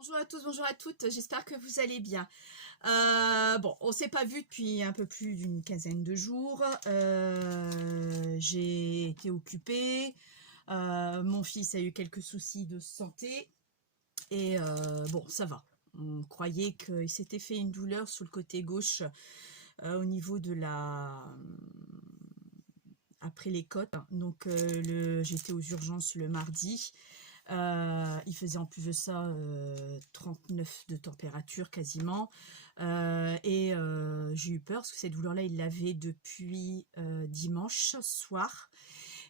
Bonjour à tous, bonjour à toutes, j'espère que vous allez bien. Bon, on s'est pas vu depuis un peu plus d'une quinzaine de jours. J'ai été occupée. Mon fils a eu quelques soucis de santé. Et bon, ça va. On croyait qu'il s'était fait une douleur sur le côté gauche au niveau de la... après les côtes. Donc j'étais aux urgences le mardi. Il faisait en plus de ça 39 de température quasiment. J'ai eu peur parce que cette douleur-là, il l'avait depuis dimanche soir.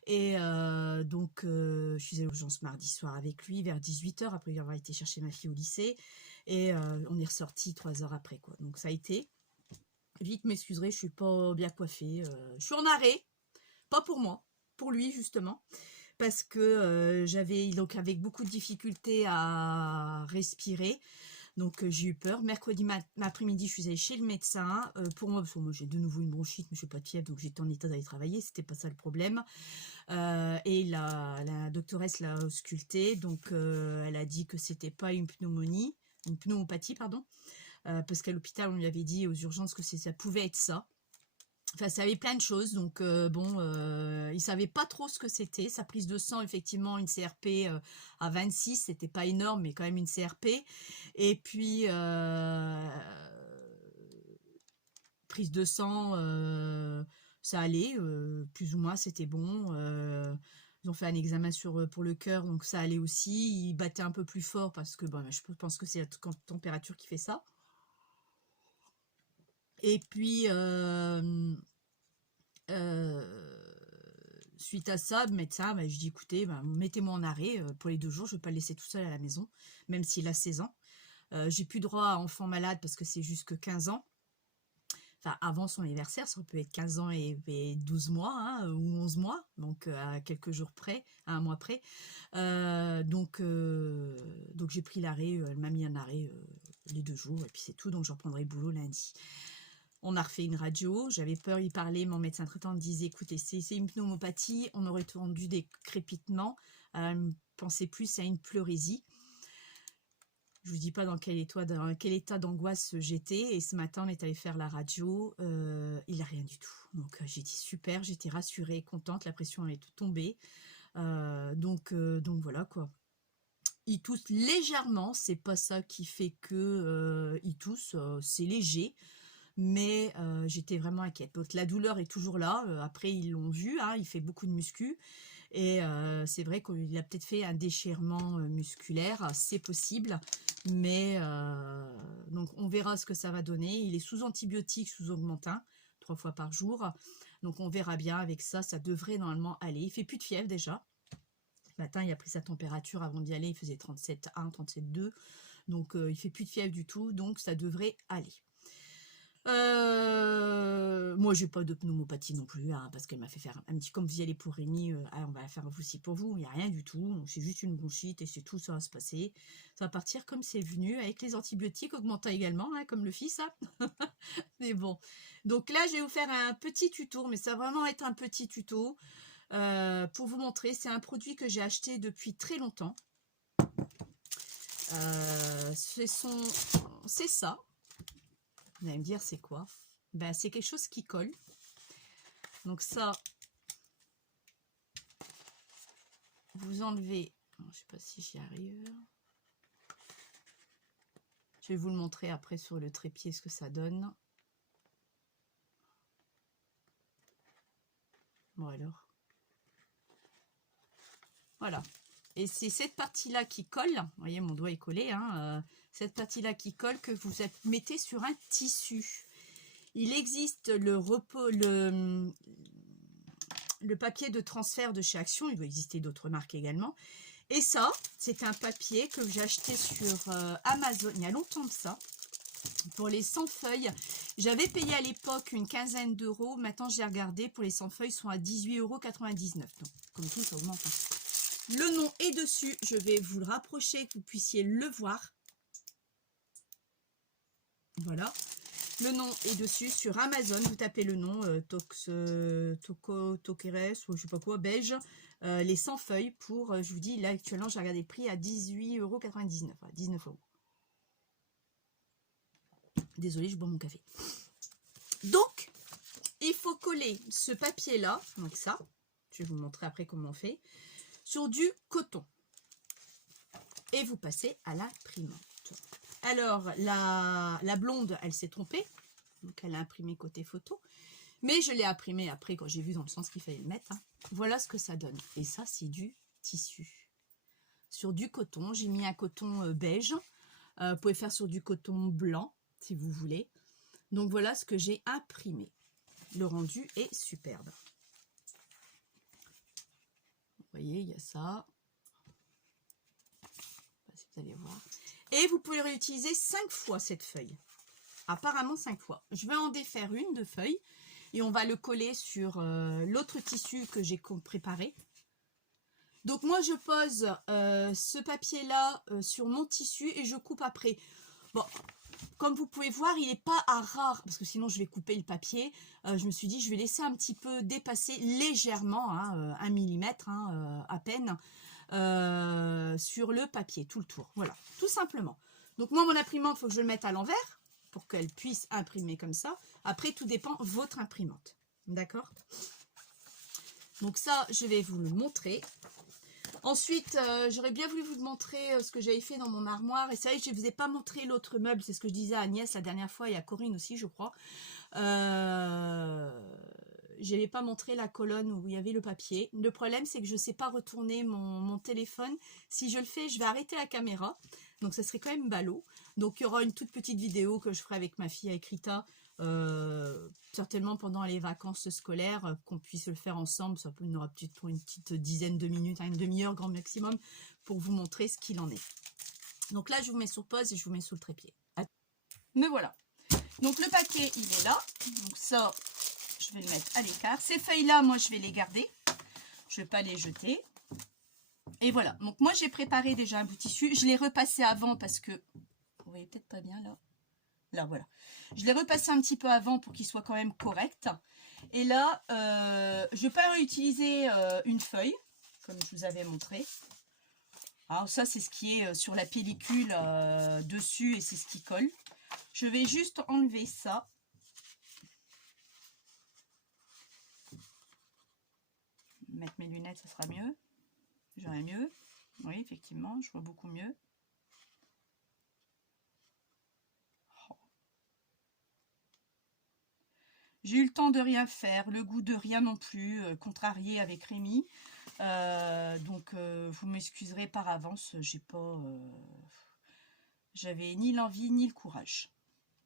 Je suis allée aux urgences mardi soir avec lui vers 18 h après avoir été chercher ma fille au lycée. On est ressorti 3 heures après, quoi. Donc ça a été. Vite, m'excuserez, je suis pas bien coiffée. Je suis en arrêt. Pas pour moi, pour lui justement. Parce que j'avais donc avec beaucoup de difficultés à respirer. Donc j'ai eu peur. Mercredi après-midi, je suis allée chez le médecin. Pour moi, parce que moi j'ai de nouveau une bronchite, mais je n'ai pas de fièvre, donc j'étais en état d'aller travailler. C'était pas ça le problème. La doctoresse l'a ausculté, donc elle a dit que c'était pas une pneumonie, une pneumopathie, pardon. Parce qu'à l'hôpital, on lui avait dit aux urgences que ça pouvait être ça. Enfin, ça avait plein de choses, donc il savait pas trop ce que c'était. Sa prise de sang, effectivement, une CRP à 26, c'était pas énorme, mais quand même une CRP. Et puis, prise de sang, ça allait, plus ou moins, c'était bon. Ils ont fait un examen pour le cœur, donc ça allait aussi. Il battait un peu plus fort parce que je pense que c'est la température qui fait ça. Et puis, suite à ça, le médecin, je dis écoutez, mettez-moi en arrêt pour les 2 jours, je ne vais pas le laisser tout seul à la maison, même s'il a 16 ans. J'ai plus droit à enfant malade parce que c'est jusque 15 ans. Enfin, avant son anniversaire, ça peut être 15 ans et 12 mois, hein, ou 11 mois, donc à quelques jours près, à un mois près. Donc j'ai pris l'arrêt, elle m'a mis un arrêt les 2 jours, et puis c'est tout, donc je reprendrai le boulot lundi. On a refait une radio, j'avais peur d'y parler, mon médecin traitant me disait écoutez, c'est une pneumopathie, on aurait entendu des crépitements, pensez plus à une pleurésie. Je vous dis pas dans quel état d'angoisse j'étais, et ce matin on est allé faire la radio, il n'a rien du tout. Donc j'ai dit super, j'étais rassurée, contente, la pression est tombée. Donc voilà quoi. Il tousse légèrement, c'est pas ça qui fait que il tousse, c'est léger. Mais j'étais vraiment inquiète. Donc la douleur est toujours là. Après, ils l'ont vu, hein, il fait beaucoup de muscu. Et c'est vrai qu'il a peut-être fait un déchirement musculaire, c'est possible. Mais donc on verra ce que ça va donner. Il est sous antibiotiques, sous augmentin, 3 fois par jour. Donc on verra bien avec ça, ça devrait normalement aller. Il fait plus de fièvre déjà. Ce matin, il a pris sa température avant d'y aller, il faisait 37,1, 37,2. Donc il fait plus de fièvre du tout, donc ça devrait aller. Moi, j'ai pas de pneumopathie non plus, hein, parce qu'elle m'a fait faire un petit comme vous y allez pour Rémi, on va faire aussi pour vous, il n'y a rien du tout, c'est juste une bronchite et c'est tout, ça va se passer. Ça va partir comme c'est venu, avec les antibiotiques augmentant également, hein, comme le fils, hein. Mais bon. Donc là, je vais vous faire un petit tuto, mais ça va vraiment être un petit tuto pour vous montrer. C'est un produit que j'ai acheté depuis très longtemps. C'est ça. Vous allez me dire c'est quoi? C'est quelque chose qui colle. Donc ça, vous enlevez. Je ne sais pas si j'y arrive. Je vais vous le montrer après sur le trépied ce que ça donne. Bon alors. Voilà. Et c'est cette partie-là qui colle. Vous voyez, mon doigt est collé. Hein, cette partie-là qui colle que vous mettez sur un tissu. Il existe le papier de transfert de chez Action. Il doit exister d'autres marques également. Et ça, c'est un papier que j'ai acheté sur Amazon il y a longtemps de ça. Pour les 100 feuilles, j'avais payé à l'époque une quinzaine d'euros. Maintenant, j'ai regardé, pour les 100 feuilles, ils sont à 18,99 €. Donc, comme tout, ça augmente. Le nom est dessus. Je vais vous le rapprocher, que vous puissiez le voir. Voilà. Le nom est dessus sur Amazon. Vous tapez le nom Tokeres ou je sais pas quoi, beige. Les 100 feuilles pour, je vous dis, là actuellement, j'ai regardé le prix à 18,99 €, 19 €. Désolée, je bois mon café. Donc, il faut coller ce papier-là, donc ça, je vais vous montrer après comment on fait, sur du coton. Et vous passez à l'imprimante. Alors, la blonde, elle s'est trompée. Donc, elle a imprimé côté photo. Mais je l'ai imprimé après, quand j'ai vu dans le sens qu'il fallait le mettre. Hein. Voilà ce que ça donne. Et ça, c'est du tissu. Sur du coton, j'ai mis un coton beige. Vous pouvez faire sur du coton blanc, si vous voulez. Donc, voilà ce que j'ai imprimé. Le rendu est superbe. Vous voyez, il y a ça. Je sais pas si vous allez voir. Et vous pouvez réutiliser 5 fois cette feuille. Apparemment 5 fois. Je vais en défaire une de feuille. Et on va le coller sur l'autre tissu que j'ai préparé. Donc moi je pose ce papier là sur mon tissu et je coupe après. Bon, comme vous pouvez voir, il n'est pas à ras, parce que sinon je vais couper le papier. Je me suis dit je vais laisser un petit peu dépasser légèrement, hein, 1 millimètre hein, à peine, sur le papier, tout le tour. Voilà, tout simplement. Donc moi mon imprimante, il faut que je le mette à l'envers pour qu'elle puisse imprimer comme ça. Après, tout dépend de votre imprimante. D'accord? Donc ça, je vais vous le montrer. Ensuite, j'aurais bien voulu vous montrer ce que j'avais fait dans mon armoire. Et c'est vrai que je ne vous ai pas montré l'autre meuble. C'est ce que je disais à Agnès la dernière fois et à Corinne aussi, je crois. Je n'avais pas montré la colonne où il y avait le papier. Le problème, c'est que je ne sais pas retourner mon téléphone. Si je le fais, je vais arrêter la caméra. Donc, ça serait quand même ballot. Donc, il y aura une toute petite vidéo que je ferai avec ma fille, avec Rita, certainement pendant les vacances scolaires, qu'on puisse le faire ensemble. Ça peut, on aura peut-être pour une petite dizaine de minutes, hein, une demi-heure grand maximum, pour vous montrer ce qu'il en est. Donc là, je vous mets sur pause et je vous mets sous le trépied. Me voilà. Donc, le paquet, il est là. Donc, ça, je vais le mettre à l'écart. Ces feuilles-là, moi, je vais les garder. Je ne vais pas les jeter. Et voilà. Donc, moi, j'ai préparé déjà un bout de tissu. Je l'ai repassé avant parce que... Vous voyez peut-être pas bien, là. Là, voilà. Je l'ai repassé un petit peu avant pour qu'il soit quand même correct. Et là, je ne vais pas réutiliser une feuille, comme je vous avais montré. Alors, ça, c'est ce qui est sur la pellicule dessus et c'est ce qui colle. Je vais juste enlever ça. Mettre mes lunettes, ça sera mieux. J'aurai mieux. Oui, effectivement, je vois beaucoup mieux. J'ai eu le temps de rien faire, le goût de rien non plus, contrarié avec Rémi. Donc, vous m'excuserez par avance, j'avais ni l'envie ni le courage.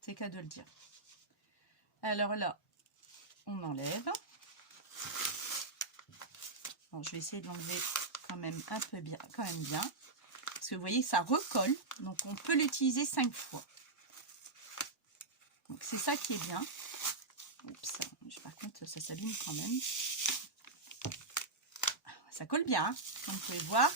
C'est qu'à de le dire. Alors là, on enlève. Bon, je vais essayer de l'enlever quand même un peu bien, quand même bien. Parce que vous voyez, ça recolle. Donc, on peut l'utiliser 5 fois. Donc, c'est ça qui est bien. Oups, par contre, ça s'abîme quand même. Ça colle bien, hein, comme vous pouvez voir.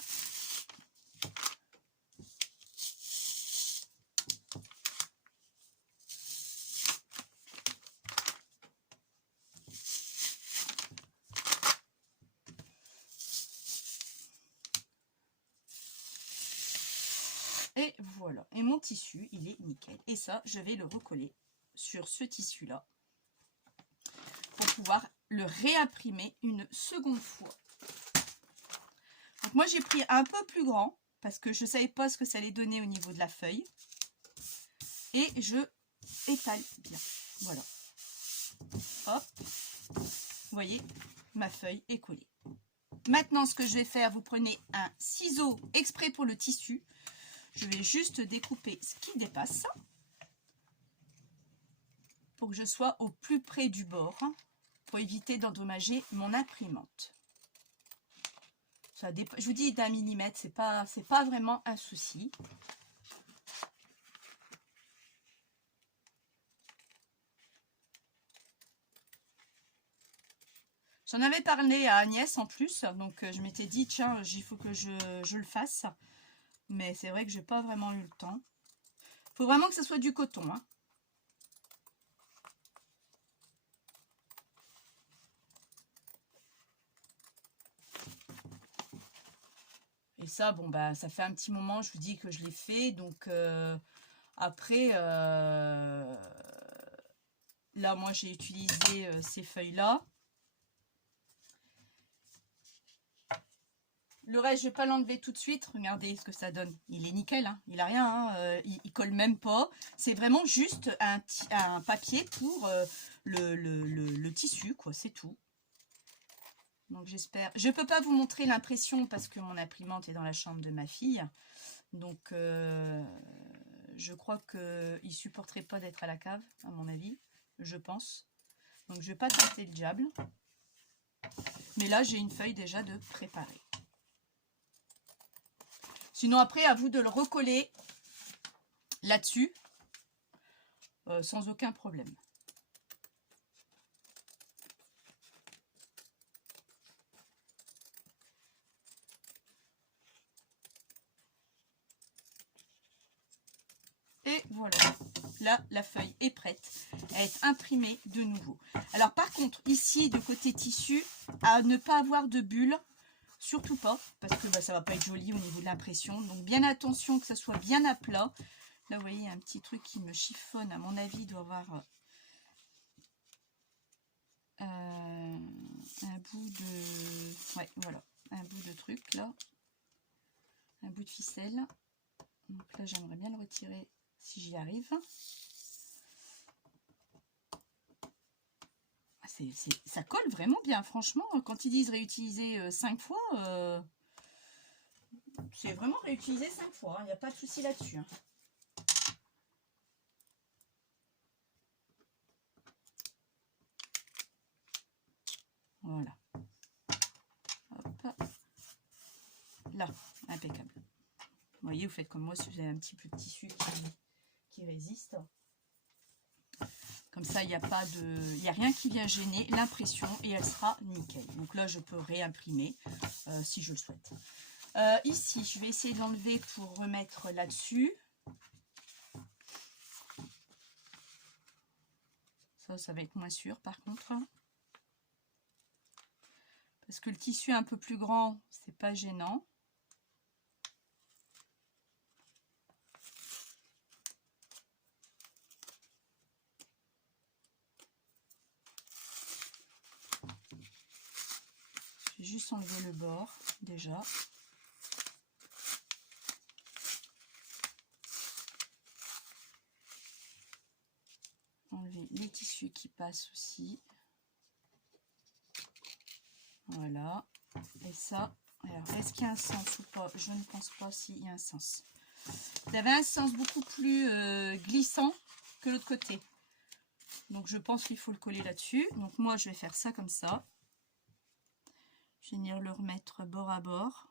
Et voilà. Et mon tissu, il est nickel. Et ça, je vais le recoller sur ce tissu-là pour pouvoir le réimprimer une seconde fois. Donc moi, j'ai pris un peu plus grand parce que je ne savais pas ce que ça allait donner au niveau de la feuille. Et je étale bien. Voilà. Hop. Vous voyez, ma feuille est collée. Maintenant, ce que je vais faire, vous prenez un ciseau exprès pour le tissu. Je vais juste découper ce qui dépasse pour que je sois au plus près du bord pour éviter d'endommager mon imprimante. Je vous dis d'1 millimètre, c'est pas vraiment un souci. J'en avais parlé à Agnès en plus, donc je m'étais dit, tiens, il faut que je le fasse. Mais c'est vrai que j'ai pas vraiment eu le temps. Il faut vraiment que ce soit du coton. Hein. Et ça, bon, bah, ça fait un petit moment, je vous dis que je l'ai fait. Donc, Après, là, moi, j'ai utilisé ces feuilles-là. Le reste, je ne vais pas l'enlever tout de suite. Regardez ce que ça donne. Il est nickel, hein. Il n'a rien. Hein. Il colle même pas. C'est vraiment juste un papier pour le tissu, quoi. C'est tout. Donc, j'espère. Je ne peux pas vous montrer l'impression parce que mon imprimante est dans la chambre de ma fille. Donc, je crois qu'il ne supporterait pas d'être à la cave, à mon avis. Je pense. Donc, je ne vais pas tenter le diable. Mais là, j'ai une feuille déjà de préparer. Sinon, après, à vous de le recoller là-dessus, sans aucun problème. Et voilà, là, la feuille est prête à être imprimée de nouveau. Alors, par contre, ici, de côté tissu, à ne pas avoir de bulles, surtout pas, parce que ça va pas être joli au niveau de l'impression. Donc, bien attention que ça soit bien à plat. Là, vous voyez, il y a un petit truc qui me chiffonne. À mon avis, il doit avoir un bout de... Ouais, voilà, un bout de truc, là. Un bout de ficelle. Donc là, j'aimerais bien le retirer si j'y arrive. Ça colle vraiment bien, franchement. Quand ils disent réutiliser 5 fois, c'est vraiment réutilisé 5 fois. Il n'y a pas de souci là-dessus. Hein. Voilà. Hop. Là, impeccable. Vous voyez, vous faites comme moi si vous avez un petit peu de tissu qui résiste. Comme ça, il n'y a pas de, il n'y a rien qui vient gêner l'impression et elle sera nickel. Donc là, je peux réimprimer si je le souhaite. Ici, je vais essayer de l'enlever pour remettre là-dessus. Ça va être moins sûr par contre. Parce que le tissu est un peu plus grand, c'est pas gênant. Je vais juste enlever le bord déjà. Enlever les tissus qui passent aussi. Voilà. Et ça, alors est-ce qu'il y a un sens ou pas? Je ne pense pas s'il y a un sens. Il y avait un sens beaucoup plus glissant que l'autre côté. Donc je pense qu'il faut le coller là-dessus. Donc moi je vais faire ça comme ça. Je vais venir le remettre bord à bord.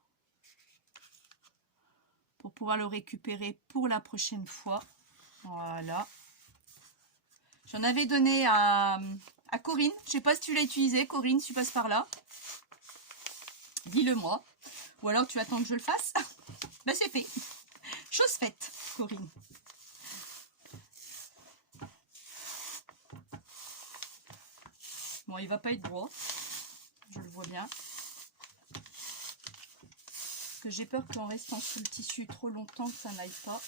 Pour pouvoir le récupérer pour la prochaine fois. Voilà. J'en avais donné à Corinne. Je ne sais pas si tu l'as utilisé, Corinne, si tu passes par là. Dis-le moi. Ou alors tu attends que je le fasse. Ben c'est fait. Chose faite, Corinne. Bon, il va pas être droit. Je le vois bien. Parce que j'ai peur qu'en restant sous le tissu trop longtemps, que ça n'aille pas.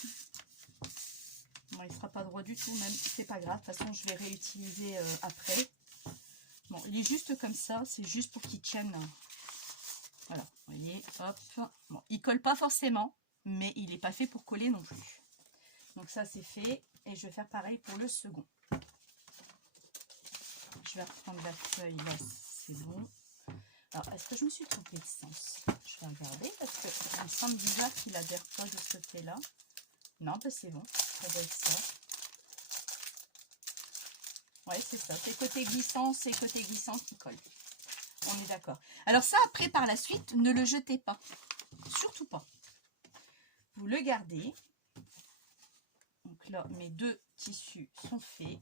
Bon, il ne sera pas droit du tout, même. C'est pas grave. De toute façon, je vais réutiliser après. Bon, il est juste comme ça. C'est juste pour qu'il tienne. Voilà, vous voyez, hop. Bon, il colle pas forcément, mais il n'est pas fait pour coller non plus. Donc ça, c'est fait. Et je vais faire pareil pour le second. Je vais reprendre la feuille, là, c'est bon. Alors, est-ce que je me suis trompée de sens? Je vais regarder, parce que ça me semble bizarre qu'il adhère pas de ce côté-là. Non, ben c'est bon, ça doit être ça. Ouais, c'est ça. C'est côté glissant qui colle. On est d'accord. Alors ça, après, par la suite, ne le jetez pas. Surtout pas. Vous le gardez. Donc là, mes deux tissus sont faits.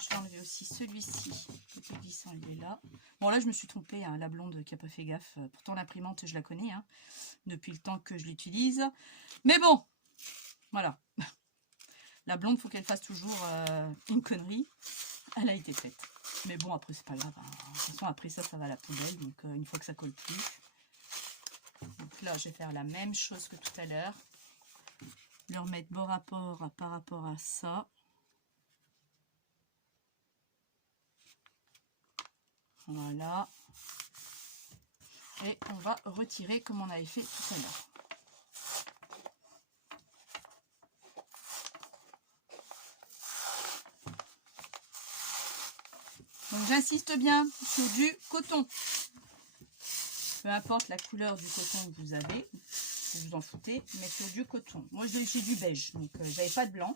Je vais enlever aussi celui-ci. Côté glissant, il est là. Bon, là, je me suis trompée. Hein, la blonde qui n'a pas fait gaffe. Pourtant, l'imprimante, je la connais. Hein, depuis le temps que je l'utilise. Mais bon, voilà. La blonde, il faut qu'elle fasse toujours une connerie. Elle a été faite. Mais bon, après, c'est pas grave. Hein. De toute façon, après ça, ça va à la poubelle. Donc, une fois que ça colle plus. Donc là, je vais faire la même chose que tout à l'heure. le remettre par rapport à ça. Voilà. Et on va retirer comme on avait fait tout à l'heure. Donc j'insiste bien sur du coton. Peu importe la couleur du coton que vous avez, vous vous en foutez, mais sur du coton. Moi j'ai du beige, donc j'avais pas de blanc.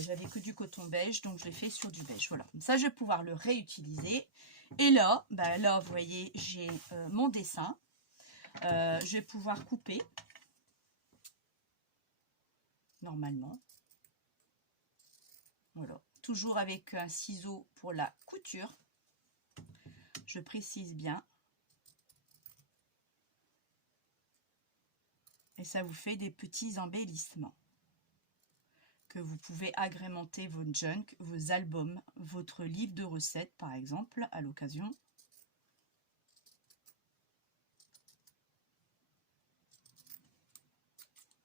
J'avais que du coton beige, donc je l'ai fait sur du beige. Voilà, comme ça je vais pouvoir le réutiliser. Et là, là vous voyez, j'ai mon dessin. Je vais pouvoir couper normalement. Voilà, toujours avec un ciseau pour la couture. Je précise bien. Et ça vous fait des petits embellissements que vous pouvez agrémenter votre junk, vos albums, votre livre de recettes par exemple à l'occasion.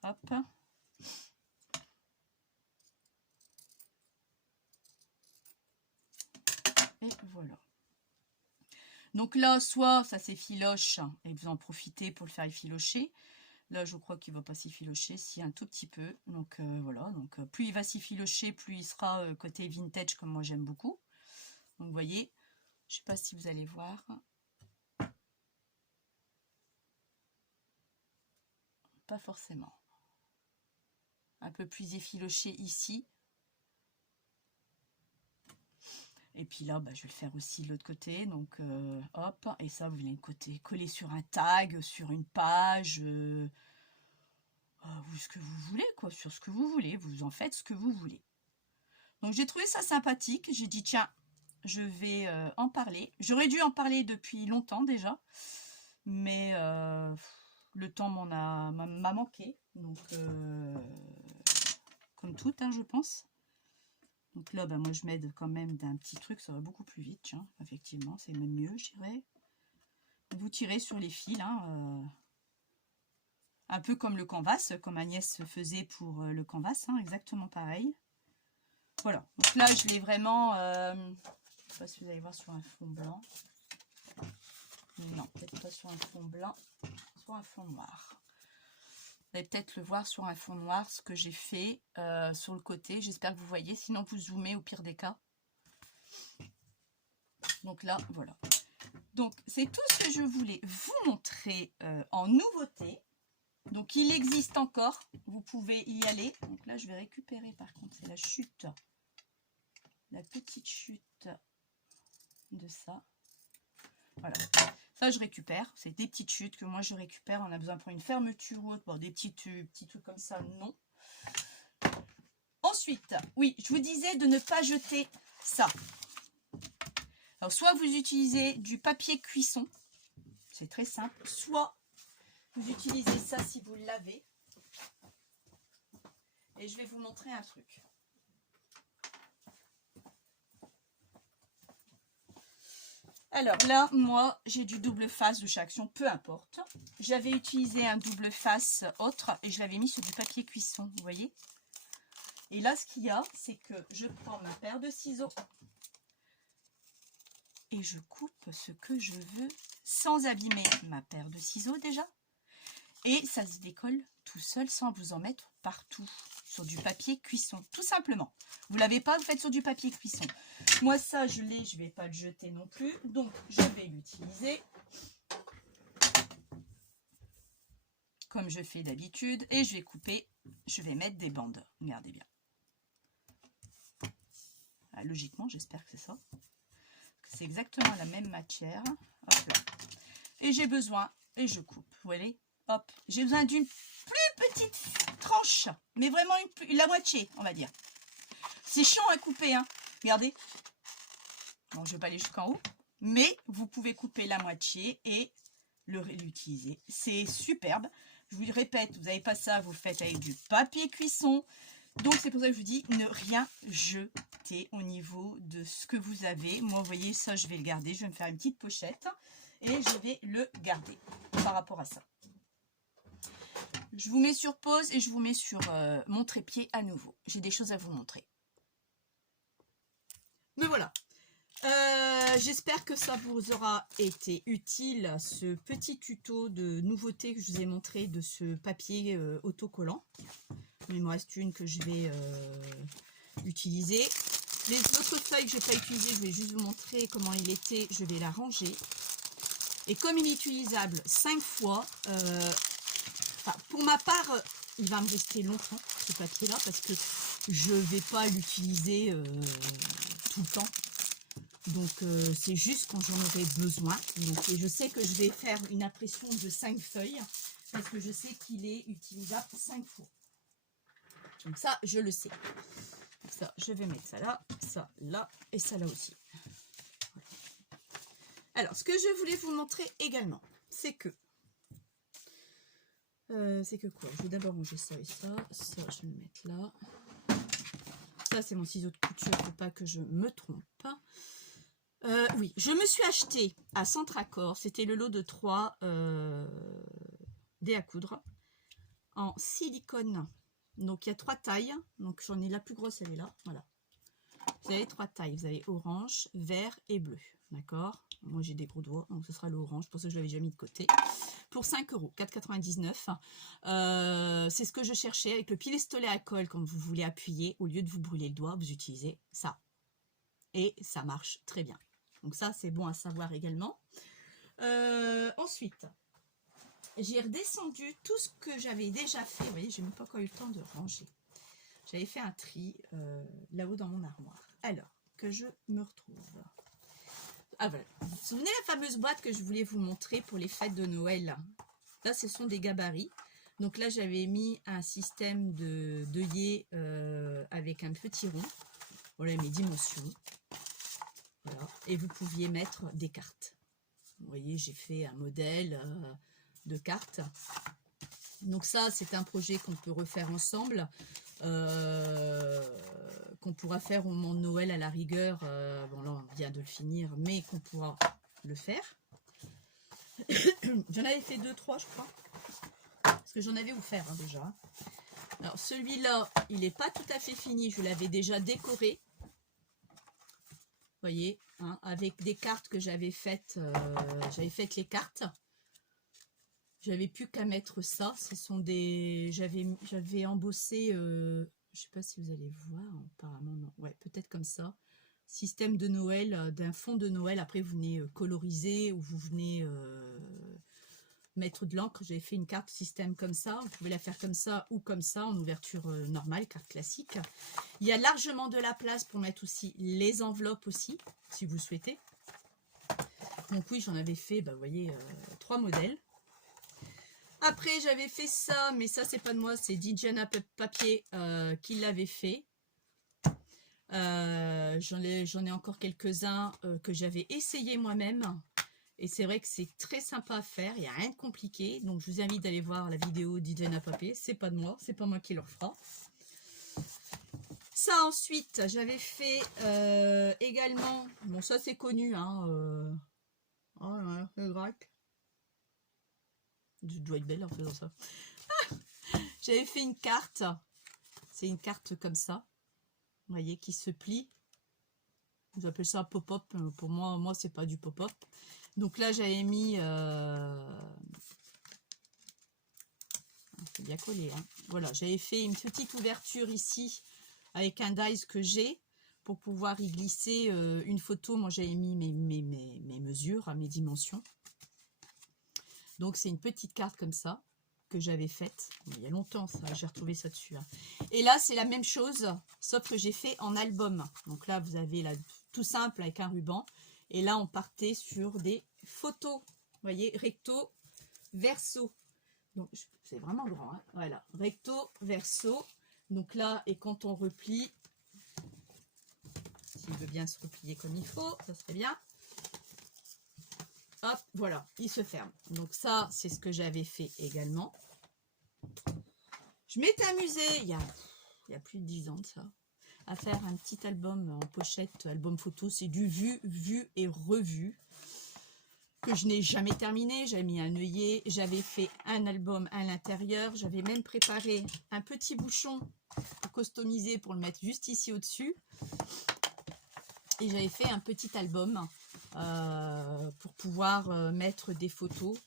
Hop. Et voilà. Donc là, soit ça s'effiloche et vous en profitez pour le faire effilocher. Là, je crois qu'il ne va pas s'effilocher, si un tout petit peu. Donc voilà, donc plus il va s'effilocher, plus il sera côté vintage comme moi j'aime beaucoup. Donc vous voyez, je ne sais pas si vous allez voir. Pas forcément. Un peu plus effiloché ici. Et puis là, je vais le faire aussi de l'autre côté. Donc hop, et ça, vous venez de côté. Coller sur un tag, sur une page. Ou ce que vous voulez, quoi, sur ce que vous voulez, vous en faites ce que vous voulez. Donc j'ai trouvé ça sympathique, j'ai dit tiens, je vais en parler. J'aurais dû en parler depuis longtemps déjà, mais le temps m'a manqué, donc comme tout, hein, je pense. Donc là, moi je m'aide quand même d'un petit truc, ça va beaucoup plus vite, tiens, effectivement, c'est même mieux, je dirais. Vous tirez sur les fils, hein, un peu comme le canvas, comme Agnès faisait pour le canvas, hein, exactement pareil. Voilà, donc là je l'ai vraiment, je ne sais pas si vous allez voir sur un fond blanc. Non, peut-être pas sur un fond blanc, sur un fond noir. Vous allez peut-être le voir sur un fond noir, ce que j'ai fait sur le côté. J'espère que vous voyez, sinon vous zoomez au pire des cas. Donc là, voilà. Donc c'est tout ce que je voulais vous montrer en nouveauté. Donc il existe encore, vous pouvez y aller. Donc là je vais récupérer par contre, c'est la chute, la petite chute de ça. Voilà, ça je récupère, c'est des petites chutes que moi je récupère. On a besoin pour une fermeture ou autre, bon, des petits trucs comme ça, non. Ensuite, oui, je vous disais de ne pas jeter ça. Alors soit vous utilisez du papier cuisson, c'est très simple, soit vous utilisez ça si vous l'avez. Et je vais vous montrer un truc. Alors là, moi, j'ai du double face de chez Action, peu importe. J'avais utilisé un double face autre et je l'avais mis sur du papier cuisson, vous voyez. Et là, ce qu'il y a, c'est que je prends ma paire de ciseaux et je coupe ce que je veux sans abîmer ma paire de ciseaux déjà. Et ça se décolle tout seul sans vous en mettre partout. Sur du papier cuisson, tout simplement. Vous ne l'avez pas, vous faites sur du papier cuisson. Moi, ça, je l'ai, je ne vais pas le jeter non plus. Donc, je vais l'utiliser comme je fais d'habitude. Et je vais couper, je vais mettre des bandes. Regardez bien. Ah, logiquement, j'espère que c'est ça. C'est exactement la même matière. Hop là. Et j'ai besoin, et je coupe, vous voyez. Hop, j'ai besoin d'une plus petite tranche, mais vraiment la moitié, on va dire. C'est chiant à couper, hein. Regardez. Bon, je ne vais pas aller jusqu'en haut, mais vous pouvez couper la moitié et l'utiliser. C'est superbe. Je vous le répète, vous n'avez pas ça, vous le faites avec du papier cuisson. Donc, c'est pour ça que je vous dis, ne rien jeter au niveau de ce que vous avez. Moi, vous voyez, ça, je vais le garder. Je vais me faire une petite pochette et je vais le garder par rapport à ça. je vous mets sur pause et je vous mets sur mon trépied à nouveau. J'ai des choses à vous montrer. Mais voilà. J'espère que ça vous aura été utile, ce petit tuto de nouveauté que je vous ai montré de ce papier autocollant. Il me reste une que je vais utiliser. Les autres feuilles que je n'ai pas utilisées, je vais juste vous montrer comment il était. Je vais la ranger. Et comme il est utilisable 5 fois, pour ma part, il va me rester longtemps ce papier-là parce que je ne vais pas l'utiliser tout le temps. Donc c'est juste quand j'en aurai besoin. Donc, et je sais que je vais faire une impression de 5 feuilles parce que je sais qu'il est utilisable 5 fois. Donc ça, je le sais. Ça, je vais mettre ça là et ça là aussi. Alors, ce que je voulais vous montrer également, c'est que quoi? Je vais d'abord ranger ça et ça. Ça, je vais le mettre là. Ça, c'est mon ciseau de couture pour pas que je me trompe. Oui, je me suis acheté à Centracor, c'était le lot de 3 dés à coudre en silicone. Donc, il y a 3 tailles. Donc, j'en ai la plus grosse, elle est là. Voilà. Vous avez 3 tailles. Vous avez orange, vert et bleu. D'accord? Moi, j'ai des gros doigts, donc ce sera l'orange. Pour ça, je l'avais déjà mis de côté. Pour 5 €, 4,99 €. C'est ce que je cherchais avec le pistolet à colle quand vous voulez appuyer. Au lieu de vous brûler le doigt, vous utilisez ça. Et ça marche très bien. Donc ça, c'est bon à savoir également. Ensuite, j'ai redescendu tout ce que j'avais déjà fait. Vous voyez, j'ai même pas encore eu le temps de ranger. J'avais fait un tri là-haut dans mon armoire. Alors, que je me retrouve. Ah voilà. Vous vous souvenez la fameuse boîte que je voulais vous montrer pour les fêtes de Noël? Là, ce sont des gabarits. Donc là, j'avais mis un système d'œillet avec un petit rond. Voilà mes dimensions. Voilà. Et vous pouviez mettre des cartes. Vous voyez, j'ai fait un modèle de cartes. Donc ça, c'est un projet qu'on peut refaire ensemble. Qu'on pourra faire au moment de Noël à la rigueur. Bon là, on vient de le finir, mais qu'on pourra le faire. J'en avais fait 2-3, je crois. Parce que j'en avais offert déjà. Alors celui-là, il n'est pas tout à fait fini. Je l'avais déjà décoré. Vous voyez, hein, avec des cartes que j'avais faites. J'avais fait les cartes. J'avais plus qu'à mettre ça. Ce sont des. J'avais embossé. Je sais pas si vous allez voir. Apparemment non. Ouais, peut-être comme ça. Système de Noël, d'un fond de Noël. Après, vous venez coloriser ou vous venez mettre de l'encre. J'avais fait une carte système comme ça. Vous pouvez la faire comme ça ou comme ça en ouverture normale, carte classique. Il y a largement de la place pour mettre aussi les enveloppes aussi, si vous le souhaitez. Donc oui, j'en avais fait, bah, vous voyez, 3 modèles. Après, j'avais fait ça, mais ça, c'est pas de moi, c'est Diana Papier qui l'avait fait. J'en ai encore quelques-uns que j'avais essayé moi-même. Et c'est vrai que c'est très sympa à faire, il n'y a rien de compliqué. Donc, je vous invite d'aller voir la vidéo d'Diana Papier. C'est pas de moi, c'est pas moi qui le fera. Ça, ensuite, j'avais fait également... Bon, ça, c'est connu, hein. Oh, ouais, le grec. Je dois être belle en faisant ça. J'avais fait une carte. C'est une carte comme ça. Vous voyez, qui se plie. J'appelle ça pop-up. Pour moi c'est pas du pop-up. Donc là, j'avais mis... c'est bien collé. Hein. Voilà, j'avais fait une petite ouverture ici avec un dies que j'ai pour pouvoir y glisser une photo. Moi, j'avais mis mes mesures, mes dimensions. Donc, c'est une petite carte comme ça que j'avais faite. Il y a longtemps, ça, j'ai retrouvé ça dessus. Hein. Et là, c'est la même chose, sauf que j'ai fait en album. Donc là, vous avez là, tout simple avec un ruban. Et là, on partait sur des photos. Vous voyez, recto, verso. Donc, c'est vraiment grand. Hein. Voilà, recto, verso. Donc là, et quand on replie, s'il veut bien se replier comme il faut, ça serait bien. Hop, voilà, il se ferme. Donc ça, c'est ce que j'avais fait également. Je m'étais amusée, il y a plus de 10 ans de ça, à faire un petit album en pochette, album photo. C'est du vu et revu. que je n'ai jamais terminé. J'avais mis un œillet, j'avais fait un album à l'intérieur, j'avais même préparé un petit bouchon pour customiser, pour le mettre juste ici au-dessus. Et j'avais fait un petit album pour pouvoir mettre des photos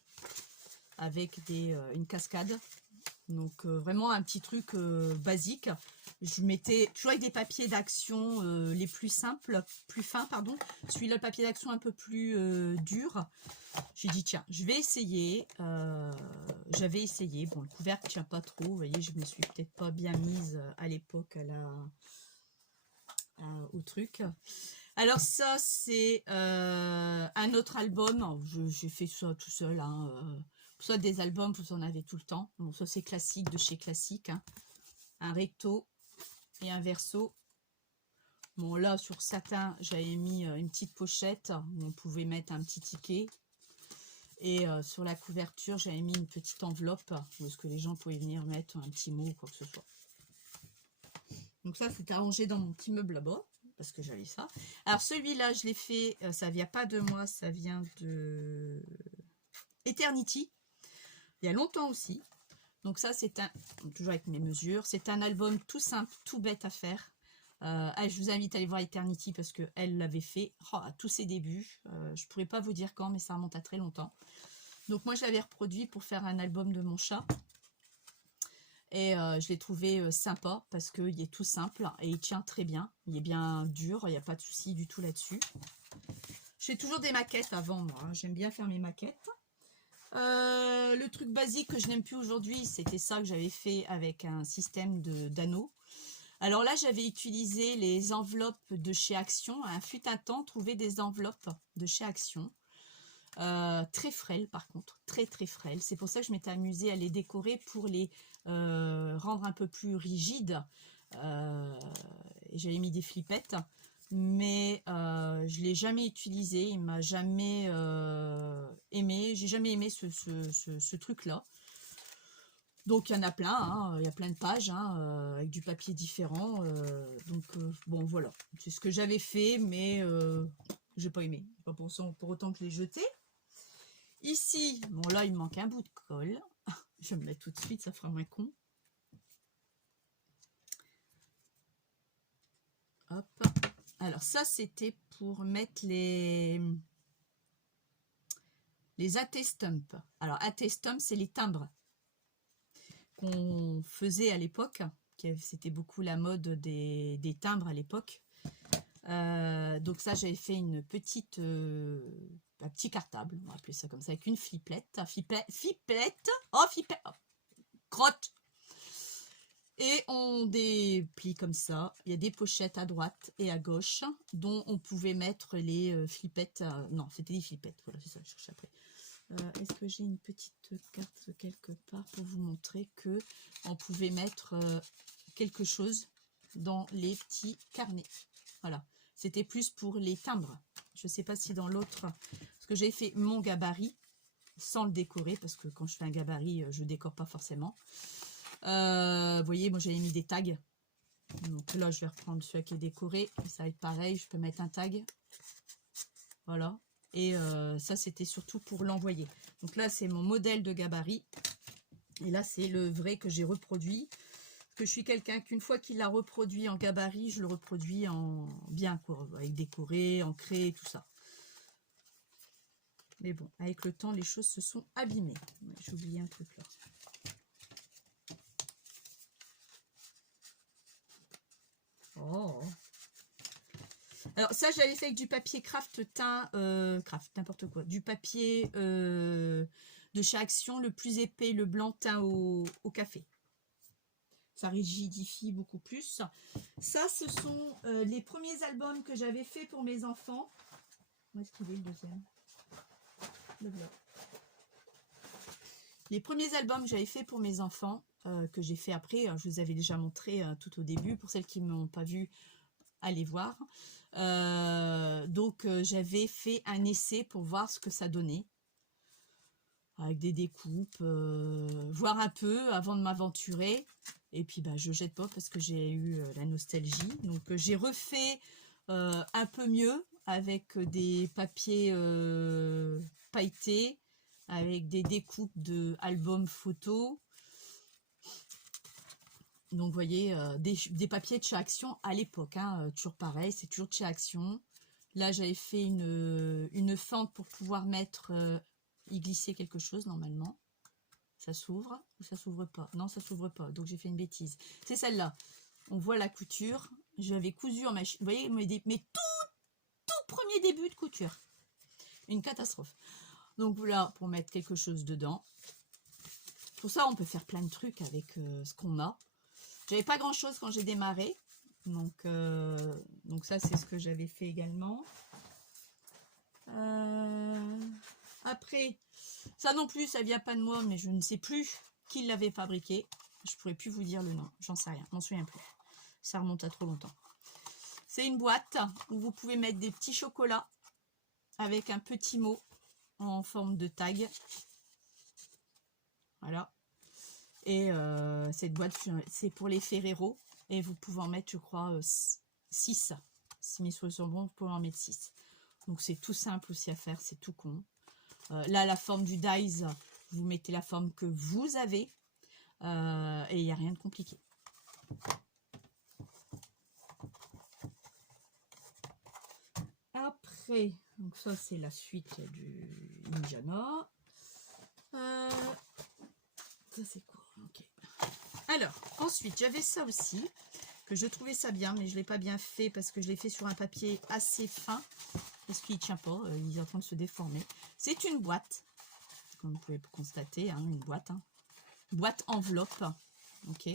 avec une cascade. Donc vraiment un petit truc basique. Je mettais toujours avec des papiers d'action les plus simples, plus fins, pardon. Celui-là, le papier d'action un peu plus dur. J'ai dit tiens, je vais essayer. J'avais essayé. Bon, le couvercle ne tient pas trop. Vous voyez, je me suis peut-être pas bien mise à l'époque au truc. Alors ça, c'est un autre album. J'ai fait ça tout seul. Hein, soit des albums, vous en avez tout le temps. Bon, ça c'est classique de chez Classique. Hein. Un recto et un verso. Bon là, sur certains, j'avais mis une petite pochette où on pouvait mettre un petit ticket. Et sur la couverture, j'avais mis une petite enveloppe où est-ce que les gens pouvaient venir mettre un petit mot ou quoi que ce soit. Donc ça, c'était arrangé dans mon petit meuble là-bas. Parce que j'avais ça. Alors celui-là, je l'ai fait, ça vient pas de moi, ça vient de Eternity. Il y a longtemps aussi. Donc ça, c'est un, toujours avec mes mesures, c'est un album tout simple, tout bête à faire. Je vous invite à aller voir Eternity parce qu'elle l'avait fait à tous ses débuts. Je ne pourrais pas vous dire quand, mais ça remonte à très longtemps. Donc moi, je l'avais reproduit pour faire un album de mon chat. Et je l'ai trouvé sympa parce qu'il est tout simple et il tient très bien. Il est bien dur, il n'y a pas de souci du tout là-dessus. Je fais toujours des maquettes avant moi, hein. J'aime bien faire mes maquettes. Le truc basique que je n'aime plus aujourd'hui, c'était ça que j'avais fait avec un système d'anneaux. Alors là, j'avais utilisé les enveloppes de chez Action. Un fut un temps, trouver des enveloppes de chez Action. Très frêles par contre, très très frêles. C'est pour ça que je m'étais amusée à les décorer pour les rendre un peu plus rigides. J'avais mis des flippettes, mais je ne l'ai jamais utilisé. Il m'a jamais aimé. J'ai jamais aimé ce truc-là. Donc il y en a plein, hein, il y a plein de pages hein, avec du papier différent. Bon voilà, c'est ce que j'avais fait, mais j'ai pas aimé. Pas pour autant que les jeter. Ici, bon là il me manque un bout de colle. Je vais me mettre tout de suite, ça fera moins con. Hop. Alors ça c'était pour mettre les attestumps. Alors attestumps, c'est les timbres qu'on faisait à l'époque. C'était beaucoup la mode des timbres à l'époque. Donc ça j'avais fait une petite un petit cartable, on va appeler ça comme ça, avec une flippette, crotte, et on déplie comme ça. Il y a des pochettes à droite et à gauche dont on pouvait mettre les flippettes, non c'était des flippettes, voilà c'est ça que je cherche après. Est-ce que j'ai une petite carte quelque part pour vous montrer que on pouvait mettre quelque chose dans les petits carnets. Voilà, c'était plus pour les timbres. Je ne sais pas si dans l'autre, parce que j'ai fait mon gabarit sans le décorer, parce que quand je fais un gabarit, je décore pas forcément. Vous voyez, moi j'avais mis des tags. Donc là, je vais reprendre celui qui est décoré. Ça va être pareil, je peux mettre un tag. Voilà. Et ça, c'était surtout pour l'envoyer. Donc là, c'est mon modèle de gabarit. Et là, c'est le vrai que j'ai reproduit. Que je suis quelqu'un qu'une fois qu'il l'a reproduit en gabarit, je le reproduis en bien, quoi, avec décoré, ancré, tout ça. Mais bon, avec le temps, les choses se sont abîmées. J'ai oublié un truc là. Oh. Alors ça, j'avais fait avec du papier craft teint, craft, n'importe quoi, du papier de chez Action, le plus épais, le blanc teint au café. Ça rigidifie beaucoup plus. Ça, ce sont les premiers albums que j'avais fait pour mes enfants. Où est-ce qu'il est le deuxième? Le blanc. Les premiers albums que j'avais fait pour mes enfants, que j'ai fait après, je vous avais déjà montré tout au début. Pour celles qui ne m'ont pas vu, allez voir. J'avais fait un essai pour voir ce que ça donnait. Avec des découpes, voir un peu avant de m'aventurer. Et puis je jette pas parce que j'ai eu la nostalgie. Donc j'ai refait un peu mieux avec des papiers pailletés, avec des découpes de albums photos. Donc, vous voyez, des papiers de chez Action à l'époque, hein, toujours pareil, c'est toujours de chez Action. Là, j'avais fait une fente pour pouvoir mettre, y glisser quelque chose normalement. Ça s'ouvre ou ça s'ouvre pas? Non, ça s'ouvre pas, donc j'ai fait une bêtise. C'est celle-là. On voit la couture. J'avais cousu en machine. Vous voyez, mes tout premiers débuts de couture. Une catastrophe. Donc voilà, pour mettre quelque chose dedans. Pour ça, on peut faire plein de trucs avec ce qu'on a. J'avais pas grand-chose quand j'ai démarré. Donc ça, c'est ce que j'avais fait également. Après, ça non plus, ça vient pas de moi, mais je ne sais plus qui l'avait fabriqué. Je pourrais plus vous dire le nom, j'en sais rien, je m'en souviens plus. Ça remonte à trop longtemps. C'est une boîte où vous pouvez mettre des petits chocolats avec un petit mot en forme de tag. Voilà. Et cette boîte, c'est pour les Ferrero. Et vous pouvez en mettre, je crois, 6. Si mes souvenirs sont bons, vous pouvez en mettre 6. Donc c'est tout simple aussi à faire, c'est tout con. Là, la forme du dies, vous mettez la forme que vous avez. Et il n'y a rien de compliqué. Après, donc ça c'est la suite du Indiana. Ça c'est quoi? Ok. Alors, ensuite, j'avais ça aussi, que je trouvais ça bien, mais je ne l'ai pas bien fait parce que je l'ai fait sur un papier assez fin, parce qu'il ne tient pas, il est en train de se déformer. C'est une boîte, comme vous pouvez constater, hein, une boîte, hein. Boîte enveloppe, ok,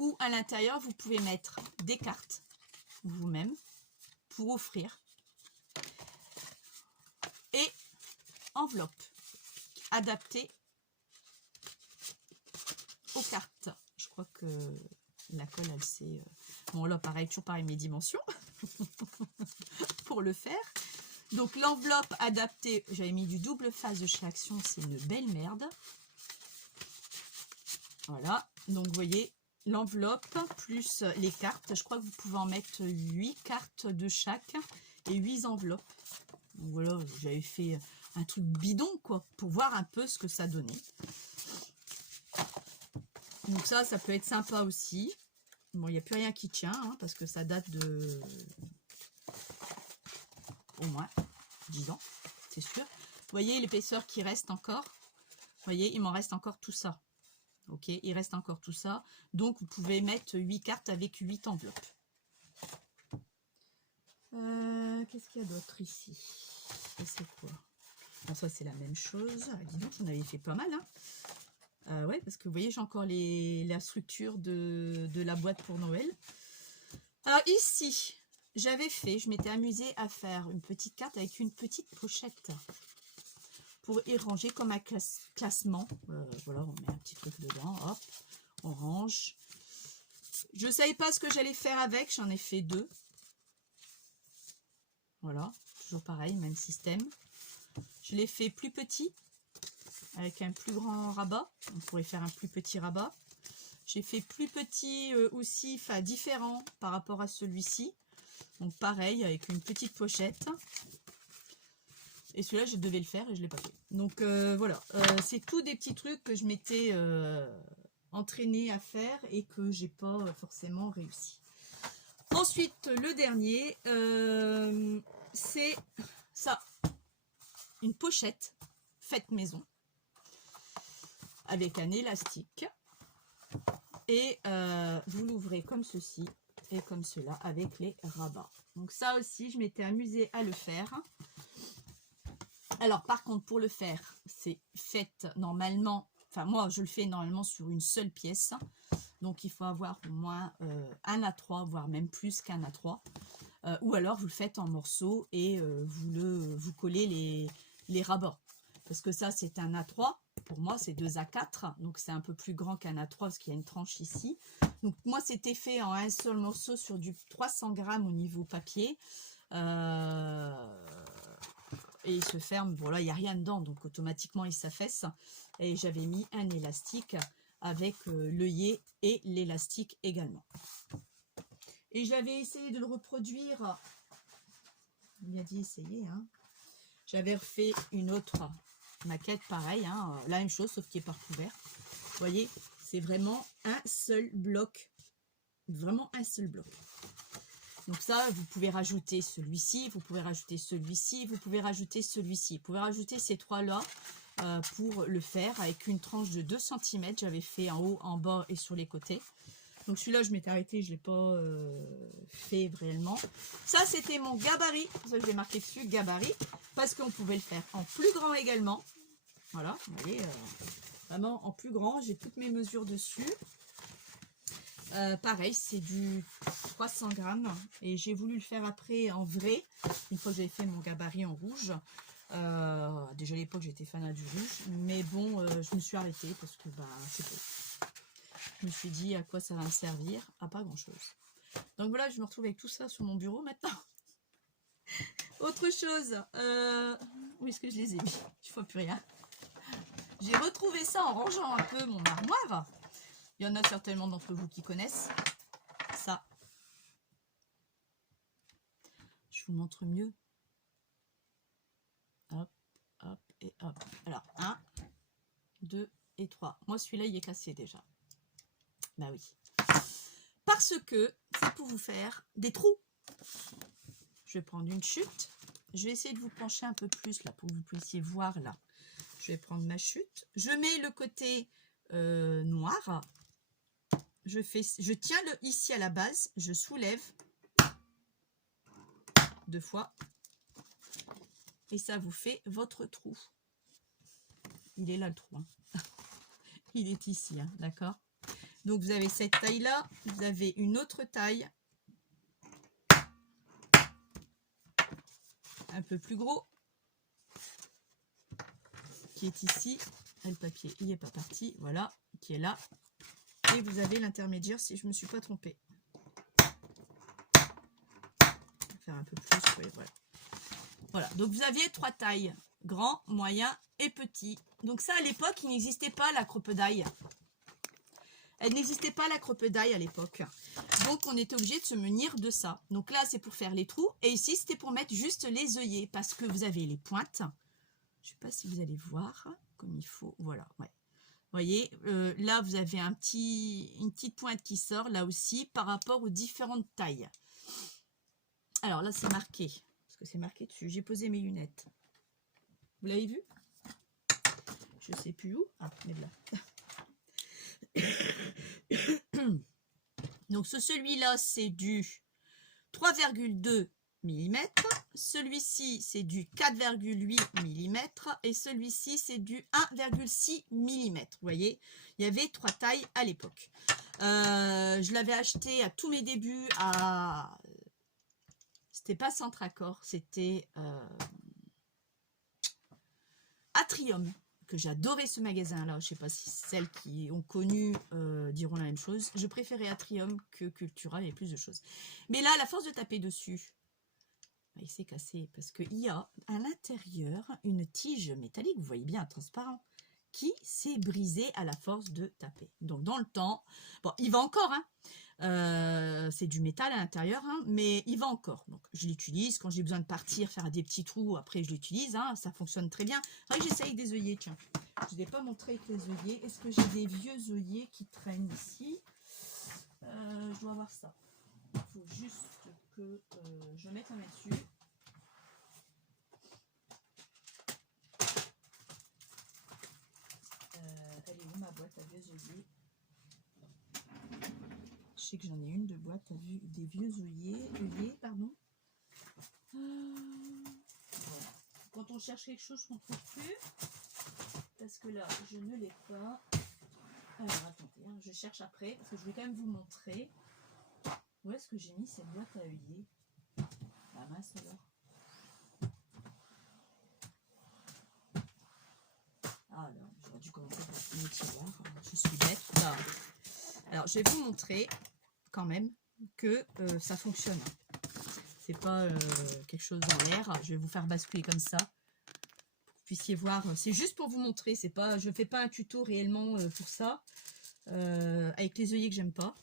où à l'intérieur, vous pouvez mettre des cartes vous-même pour offrir, et enveloppe adaptée aux cartes. Je crois que la colle, elle s'est... Bon, là, pareil, toujours pareil, mes dimensions pour le faire. Donc, l'enveloppe adaptée, j'avais mis du double face de chez Action, c'est une belle merde. Voilà, donc vous voyez, l'enveloppe plus les cartes. Je crois que vous pouvez en mettre 8 cartes de chaque et 8 enveloppes. Donc, voilà, j'avais fait un truc bidon, quoi, pour voir un peu ce que ça donnait. Donc ça peut être sympa aussi. Bon, il n'y a plus rien qui tient, hein, parce que ça date de au moins 10 ans, c'est sûr. Vous voyez l'épaisseur qui reste encore. Vous voyez, il m'en reste encore tout ça. Ok, il reste encore tout ça. Donc, vous pouvez mettre 8 cartes avec 8 enveloppes. Qu'est-ce qu'il y a d'autre ici? C'est quoi? Bon, ça, c'est la même chose. Ah, dis donc, j'en avais fait pas mal, hein. Ouais, parce que vous voyez, j'ai encore la structure de la boîte pour Noël. Alors ici, je m'étais amusée à faire une petite carte avec une petite pochette pour y ranger comme un classement. Voilà, on met un petit truc dedans, hop, on range. Je ne savais pas ce que j'allais faire avec, j'en ai fait 2. Voilà, toujours pareil, même système. Je l'ai fait plus petit, avec un plus grand rabat. On pourrait faire un plus petit rabat. J'ai fait plus petit aussi, enfin différent par rapport à celui-ci. Donc pareil, avec une petite pochette. Et celui-là, je devais le faire et je ne l'ai pas fait. Donc voilà, c'est tout des petits trucs que je m'étais entraînée à faire et que j'ai pas forcément réussi. Ensuite, le dernier, c'est ça. Une pochette faite maison avec un élastique et vous l'ouvrez comme ceci et comme cela avec les rabats. Donc ça aussi, je m'étais amusée à le faire. Alors par contre, pour le faire, c'est fait normalement, enfin moi je le fais normalement sur une seule pièce. Donc il faut avoir au moins un A3, voire même plus qu'un A3. Ou alors vous le faites en morceaux et vous collez les rabats. Parce que ça c'est un A3, pour moi c'est 2 A4, donc c'est un peu plus grand qu'un A3 parce qu'il y a une tranche ici. Donc moi c'était fait en un seul morceau sur du 300 grammes au niveau papier. Et il se ferme, voilà, il n'y a rien dedans, donc automatiquement il s'affaisse. Et j'avais mis un élastique avec l'œillet et l'élastique également. Et j'avais essayé de le reproduire bien dit essayer. Hein. J'avais refait une autre maquette, pareil, hein, la même chose, sauf qu'il est par couvert. Vous voyez, c'est vraiment un seul bloc. Vraiment un seul bloc. Donc ça, vous pouvez rajouter celui-ci, vous pouvez rajouter celui-ci, vous pouvez rajouter celui-ci. Vous pouvez rajouter ces trois-là pour le faire avec une tranche de 2 cm. J'avais fait en haut, en bas et sur les côtés. Donc celui-là, je m'étais arrêtée, je ne l'ai pas fait réellement. Ça, c'était mon gabarit. C'est pour ça que je l'ai marqué dessus, gabarit. Parce qu'on pouvait le faire en plus grand également. Voilà, vous voyez, vraiment en plus grand. J'ai toutes mes mesures dessus. Pareil, c'est du 300 grammes. Et j'ai voulu le faire après en vrai. Une fois que j'avais fait mon gabarit en rouge. Déjà à l'époque, j'étais fan du rouge. Mais bon, je me suis arrêtée parce que bah, c'est beau. Je me suis dit à quoi ça va me servir, à pas grand chose. Donc voilà, je me retrouve avec tout ça sur mon bureau maintenant. Autre chose, où est-ce que je les ai mis? Je vois plus rien. J'ai retrouvé ça en rangeant un peu mon armoire. Il y en a certainement d'entre vous qui connaissent ça. Je vous montre mieux. Hop, hop et hop. Alors, 1, 2 et 3. Moi, celui-là, il est cassé déjà. Bah oui. Parce que c'est pour vous faire des trous. Je vais prendre une chute. Je vais essayer de vous pencher un peu plus là pour que vous puissiez voir là. Je vais prendre ma chute. Je mets le côté noir. Je tiens ici à la base. Je soulève 2 fois. Et ça vous fait votre trou. Il est là le trou. Hein. Il est ici, hein, d'accord? Donc vous avez cette taille là, vous avez une autre taille un peu plus gros qui est ici. Et le papier il n'est pas parti, voilà, qui est là. Et vous avez l'intermédiaire si je ne me suis pas trompée. Faire un peu plus, oui, voilà. Voilà, donc vous aviez 3 tailles, grand, moyen et petit. Donc ça à l'époque il n'existait pas la crocodile. Elle n'existait pas la crocodile à l'époque. Donc on était obligé de se munir de ça. Donc là c'est pour faire les trous. Et ici c'était pour mettre juste les œillets. Parce que vous avez les pointes. Je ne sais pas si vous allez voir comme il faut. Voilà, ouais. Vous voyez, là vous avez une petite pointe qui sort là aussi par rapport aux différentes tailles. Alors là c'est marqué. Parce que c'est marqué dessus. J'ai posé mes lunettes. Vous l'avez vu? Je ne sais plus où. Ah, mais là. Donc celui-là c'est du 3,2 mm, celui-ci c'est du 4,8 mm et celui-ci c'est du 1,6 mm. Vous voyez, il y avait 3 tailles à l'époque. Je l'avais acheté à tous mes débuts à... C'était pas Centracor, c'était Atrium. Que j'adorais ce magasin-là. Je ne sais pas si celles qui ont connu diront la même chose. Je préférais Atrium que Cultura, il y avait plus de choses. Mais là, à la force de taper dessus, il s'est cassé parce qu'il y a à l'intérieur une tige métallique, vous voyez bien, transparent, qui s'est brisée à la force de taper. Donc dans le temps, bon, il va encore, hein. C'est du métal à l'intérieur, hein, mais il va encore. Donc je l'utilise quand j'ai besoin de partir, faire des petits trous, après je l'utilise, hein, ça fonctionne très bien. J'essaye des œillets, tiens. Je ne l'ai pas montré avec les œillets. Est-ce que j'ai des vieux œillets qui traînent ici? Je dois avoir ça. Il faut juste que je mette la main dessus. Elle est où ma boîte à vieux œillets? Je sais que j'en ai une de boîte à des vieux œillets, pardon. Voilà. Quand on cherche quelque chose qu'on ne trouve plus, parce que là, je ne l'ai pas. Alors, attendez, hein, je cherche après, parce que je vais quand même vous montrer. Où est-ce que j'ai mis cette boîte à œillets? Ah mince alors. Ah alors, j'aurais dû commencer par le tiroir. Je suis bête. Là. Alors, je vais vous montrer quand même que ça fonctionne. C'est pas quelque chose dans l'air. Je vais vous faire basculer comme ça. Pour que vous puissiez voir. C'est juste pour vous montrer. C'est pas, je ne fais pas un tuto réellement pour ça. Avec les œillets que j'aime pas.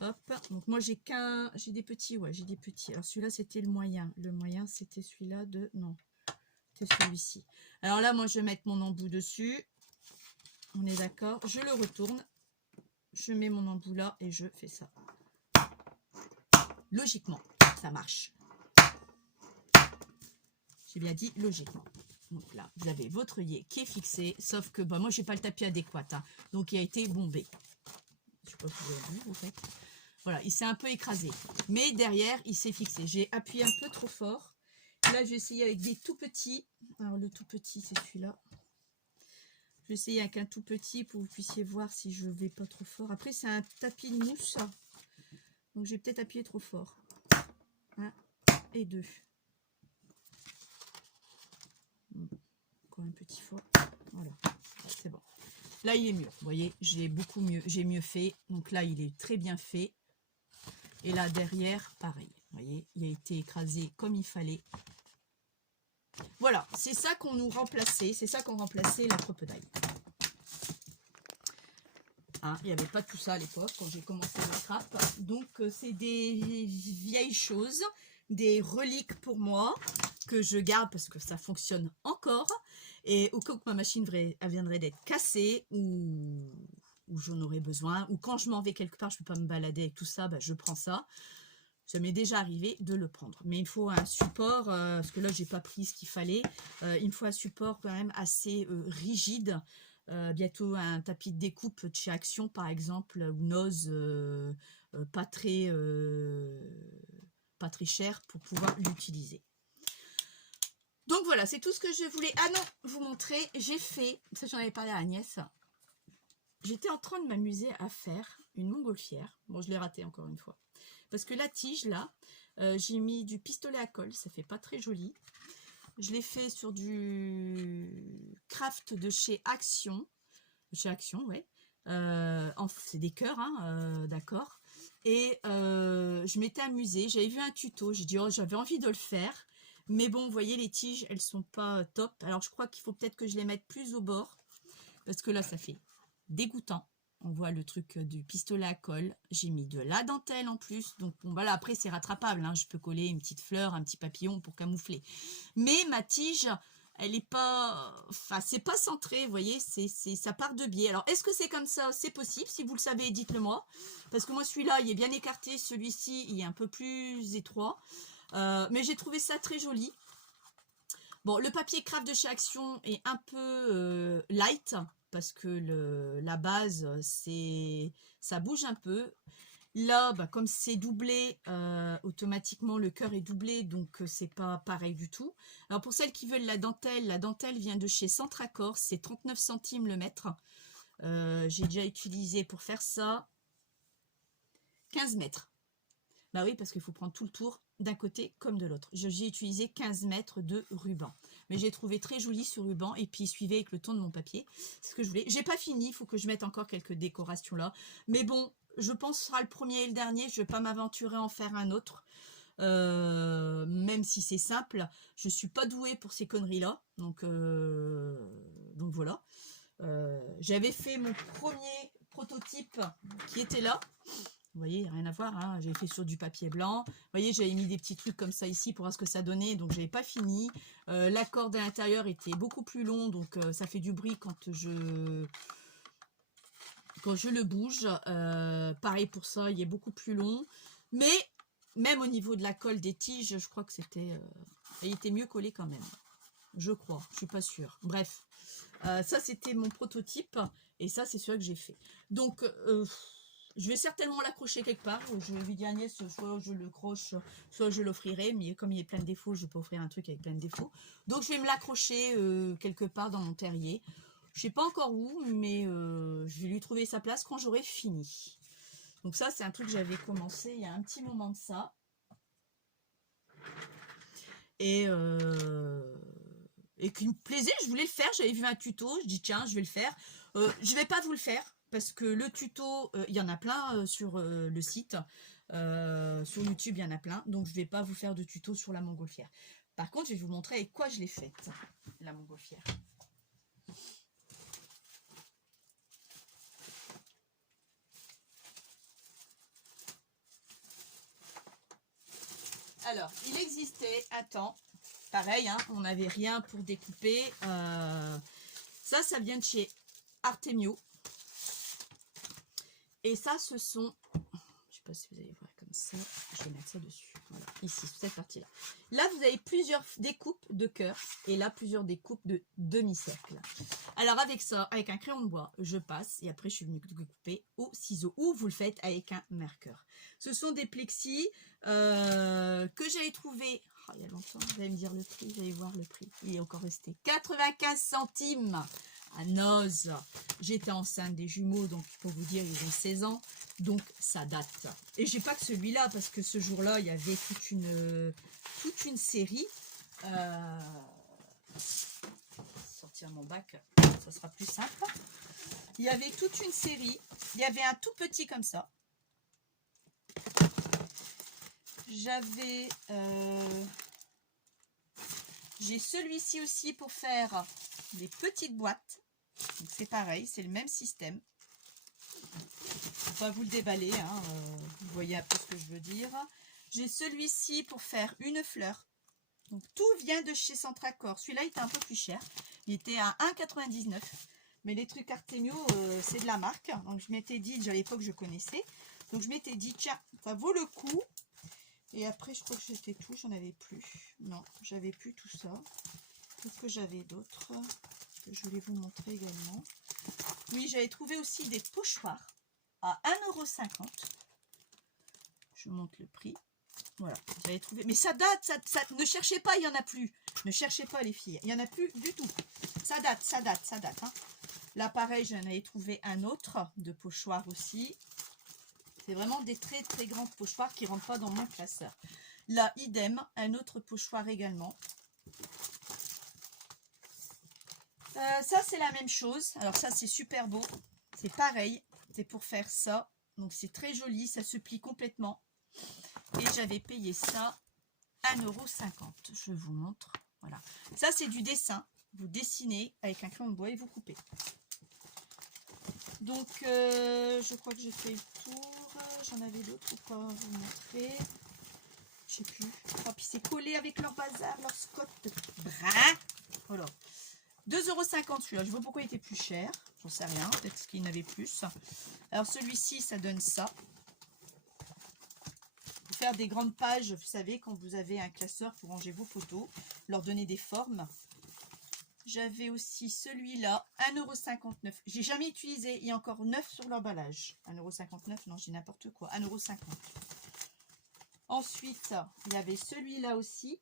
Hop, donc moi j'ai des petits, ouais, j'ai des petits. Alors celui-là c'était le moyen. Le moyen c'était celui-là de, non, c'était celui-ci. Alors là, moi je vais mettre mon embout dessus. On est d'accord. Je le retourne. Je mets mon embout là et je fais ça. Logiquement, ça marche. J'ai bien dit logiquement. Donc là, vous avez votre œillet qui est fixé, sauf que bah, moi, j'ai pas le tapis adéquat. Hein, donc, il a été bombé. Je sais pas si vous avez vu, en fait. Voilà, il s'est un peu écrasé. Mais derrière, il s'est fixé. J'ai appuyé un peu trop fort. Là, je vais essayer avec des tout petits. Alors, le tout petit, c'est celui-là. Je vais essayer avec un tout petit pour que vous puissiez voir si je vais pas trop fort. Après, c'est un tapis de mousse. Donc, j'ai peut-être appuyé trop fort. 1 et 2. Encore un petit fois. Voilà, c'est bon. Là, il est mieux. Vous voyez, j'ai beaucoup mieux. J'ai mieux fait. Donc là, il est très bien fait. Et là, derrière, pareil. Vous voyez, il a été écrasé comme il fallait. Voilà, c'est ça qu'on nous remplaçait. C'est ça qu'on remplaçait la crocodile. Hein, il n'y avait pas tout ça à l'époque quand j'ai commencé le scrap. Donc, c'est des vieilles choses, des reliques pour moi que je garde parce que ça fonctionne encore. Et au cas où ma machine viendrait d'être cassée ou j'en aurais besoin, ou quand je m'en vais quelque part, je ne peux pas me balader avec tout ça, bah, je prends ça. Ça m'est déjà arrivé de le prendre. Mais il faut un support, parce que là, j'ai pas pris ce qu'il fallait. Il me faut un support quand même assez rigide. Bientôt un tapis de découpe de chez Action, par exemple, ou Noz, pas très cher pour pouvoir l'utiliser. Donc voilà, c'est tout ce que je voulais vous montrer. J'ai fait, ça j'en avais parlé à Agnès, j'étais en train de m'amuser à faire une montgolfière. Bon, je l'ai raté encore une fois. Parce que la tige, là, j'ai mis du pistolet à colle, ça fait pas très joli. Je l'ai fait sur du craft de chez Action. Chez Action, ouais. C'est des cœurs, hein, d'accord. Et je m'étais amusée, j'avais vu un tuto, j'ai dit, oh, j'avais envie de le faire. Mais bon, vous voyez, les tiges, elles sont pas top. Alors, je crois qu'il faut peut-être que je les mette plus au bord. Parce que là, ça fait dégoûtant. On voit le truc du pistolet à colle. J'ai mis de la dentelle en plus. Donc, bon, voilà, après, c'est rattrapable. Hein. Je peux coller une petite fleur, un petit papillon pour camoufler. Mais ma tige, elle est pas... Enfin, c'est pas centré, vous voyez. Ça part de biais. Alors, est-ce que c'est comme ça? C'est possible. Si vous le savez, dites-le moi. Parce que moi, celui-là, il est bien écarté. Celui-ci, il est un peu plus étroit. Mais j'ai trouvé ça très joli. Bon, le papier craft de chez Action est un peu light parce que la base, ça bouge un peu. Là, bah, comme c'est doublé, automatiquement le cœur est doublé, donc c'est pas pareil du tout. Alors pour celles qui veulent la dentelle vient de chez Centracor, c'est 39 centimes le mètre. J'ai déjà utilisé pour faire ça 15 mètres. Bah oui, parce qu'il faut prendre tout le tour d'un côté comme de l'autre. J'ai utilisé 15 mètres de ruban. Mais j'ai trouvé très joli ce ruban et puis il suivait avec le ton de mon papier. C'est ce que je voulais. J'ai pas fini, il faut que je mette encore quelques décorations là. Mais bon, je pense que ce sera le premier et le dernier. Je vais pas m'aventurer à en faire un autre. Même si c'est simple, je suis pas douée pour ces conneries là. Donc voilà. J'avais fait mon premier prototype qui était là. Vous voyez, rien à voir, hein. J'ai fait sur du papier blanc. Vous voyez, j'avais mis des petits trucs comme ça ici pour voir ce que ça donnait, donc j'avais pas fini. La corde à l'intérieur était beaucoup plus long, donc ça fait du bruit quand je le bouge. Pareil pour ça, il est beaucoup plus long. Mais même au niveau de la colle des tiges, je crois que il était mieux collé quand même. Je crois, je suis pas sûre. Bref, ça c'était mon prototype et ça c'est celui que j'ai fait. Donc je vais certainement l'accrocher quelque part. Je lui dis à Agnès, soit je le croche, soit je l'offrirai. Mais comme il est plein de défauts, je peux offrir un truc avec plein de défauts. Donc je vais me l'accrocher quelque part dans mon terrier. Je sais pas encore où, mais je vais lui trouver sa place quand j'aurai fini. Donc ça, c'est un truc que j'avais commencé il y a un petit moment de ça. Et qui me plaisait, je voulais le faire. J'avais vu un tuto, je dis tiens, je vais le faire. Je vais pas vous le faire. Parce que le tuto, il y en a plein sur le site. Sur YouTube, il y en a plein. Donc, je ne vais pas vous faire de tuto sur la montgolfière. Par contre, je vais vous montrer avec quoi je l'ai faite, la montgolfière. Alors, il existait un temps, pareil, hein, on n'avait rien pour découper. Ça vient de chez Artemio. Et ça, ce sont... Je sais pas si vous allez voir comme ça. Je vais mettre ça dessus. Voilà, ici, cette partie-là. Là, vous avez plusieurs découpes de cœur. Et là, plusieurs découpes de demi-cercle. Alors, avec ça, avec un crayon de bois, je passe. Et après, je suis venue découper au ciseau. Ou vous le faites avec un marqueur. Ce sont des plexis que j'avais trouvé il y a longtemps. Vous allez me dire le prix. Vous allez voir le prix. Il est encore resté 95 centimes à Noz. J'étais enceinte des jumeaux. Donc, pour vous dire, ils ont 16 ans. Donc ça date. Et j'ai pas que celui-là, parce que ce jour-là, il y avait toute une série. Sortir mon bac, ça sera plus simple. Il y avait toute une série. Il y avait un tout petit comme ça. J'avais... j'ai celui-ci aussi pour faire des petites boîtes. Donc c'est pareil, c'est le même système. Pas vous le déballer, hein, vous voyez un peu ce que je veux dire. J'ai celui-ci pour faire une fleur. Donc tout vient de chez Centracor. Celui-là était un peu plus cher. Il était à 1,99 €. Mais les trucs Artemio, c'est de la marque. Donc je m'étais dit, à l'époque je connaissais. Donc je m'étais dit, tiens, ça vaut le coup. Et après, je crois que c'était tout. J'en avais plus. Non, j'avais plus tout ça. Qu'est-ce que j'avais d'autre que je voulais vous montrer également. Oui, j'avais trouvé aussi des pochoirs à 1,50 €. Je montre le prix. Voilà, j'avais trouvé. Mais ça date, ne cherchez pas, il n'y en a plus. Ne cherchez pas les filles, il n'y en a plus du tout. Ça date, ça date, ça date. Hein. Là, pareil, j'en avais trouvé un autre de pochoir aussi. C'est vraiment des très très grands pochoirs qui ne rentrent pas dans mon classeur. Là, idem, un autre pochoir également. Ça, c'est la même chose. Alors ça, c'est super beau. C'est pareil. C'est pour faire ça. Donc, c'est très joli. Ça se plie complètement. Et j'avais payé ça 1,50 €. Je vous montre. Voilà. Ça, c'est du dessin. Vous dessinez avec un crayon de bois et vous coupez. Donc, je crois que j'ai fait le tour. J'en avais d'autres ou pas à vous montrer. Je sais plus. Ah, puis c'est collé avec leur bazar, leur scott brun. Voilà. 2,50 € celui-là. Je vois pourquoi il était plus cher. J'en sais rien. Peut-être qu'il y en avait plus. Alors, celui-ci, ça donne ça. Pour faire des grandes pages, vous savez, quand vous avez un classeur pour ranger vos photos, leur donner des formes. J'avais aussi celui-là, 1,59 €. J'ai jamais utilisé. Il y a encore 9 sur l'emballage. 1,59 €, non, j'ai n'importe quoi. 1,50 €. Ensuite, il y avait celui-là aussi.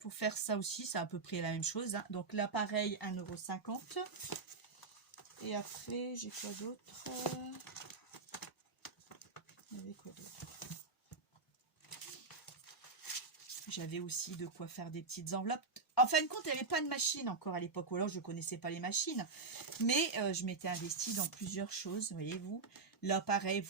Pour faire ça aussi, c'est à peu près la même chose. Hein. Donc là, pareil, 1,50 €. Et après, j'ai quoi d'autre? Il y avait quoi d'autre? J'avais aussi de quoi faire des petites enveloppes. En fin de compte, il n'y avait pas de machine encore à l'époque. Ou alors, je ne connaissais pas les machines. Mais je m'étais investie dans plusieurs choses, voyez-vous. Là, pareil,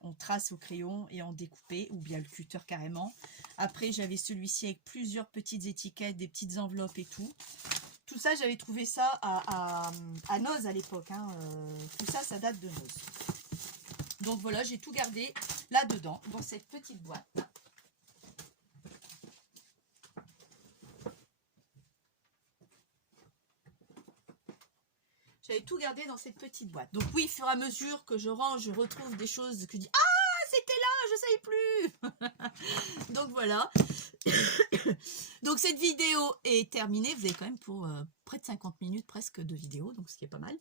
on trace au crayon et on découpait, ou bien le cutter carrément. Après, j'avais celui-ci avec plusieurs petites étiquettes, des petites enveloppes et tout. Tout ça, j'avais trouvé ça à Noz à l'époque. Hein. Tout ça, ça date de Noz. Donc voilà, j'ai tout gardé là-dedans, dans cette petite boîte. J'avais tout gardé dans cette petite boîte. Donc oui, au fur et à mesure que je range, je retrouve des choses que je dis « Ah, c'était là, je ne savais plus !» Donc voilà. Donc cette vidéo est terminée. Vous avez quand même pour près de 50 minutes presque de vidéo, donc ce qui est pas mal.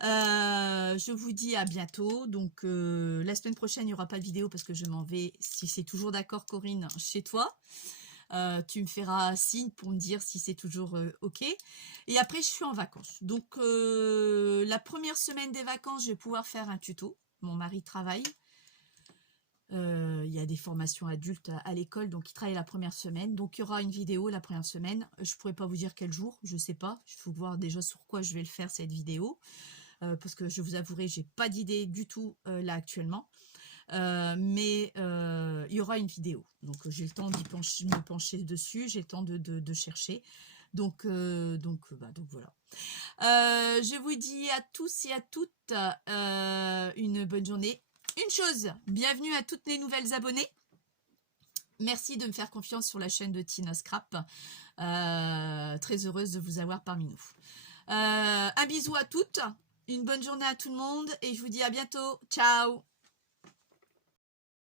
Je vous dis à bientôt. Donc la semaine prochaine, il n'y aura pas de vidéo parce que je m'en vais, si c'est toujours d'accord Corinne, chez toi. Tu me feras signe pour me dire si c'est toujours ok. Et après, je suis en vacances. Donc, la première semaine des vacances, je vais pouvoir faire un tuto. Mon mari travaille. Il y a des formations adultes à l'école, donc il travaille la première semaine. Donc, il y aura une vidéo la première semaine. Je ne pourrais pas vous dire quel jour, je ne sais pas. Il faut voir déjà sur quoi je vais le faire, cette vidéo. Parce que je vous avouerai, j'ai pas d'idée du tout là actuellement. Mais il y aura une vidéo, donc j'ai le temps d'y me pencher dessus, j'ai le temps de chercher, donc voilà. Je vous dis à tous et à toutes une bonne journée. Une chose, bienvenue à toutes les nouvelles abonnées. Merci de me faire confiance sur la chaîne de Tina Scrap. Très heureuse de vous avoir parmi nous. Un bisou à toutes, une bonne journée à tout le monde et je vous dis à bientôt. Ciao!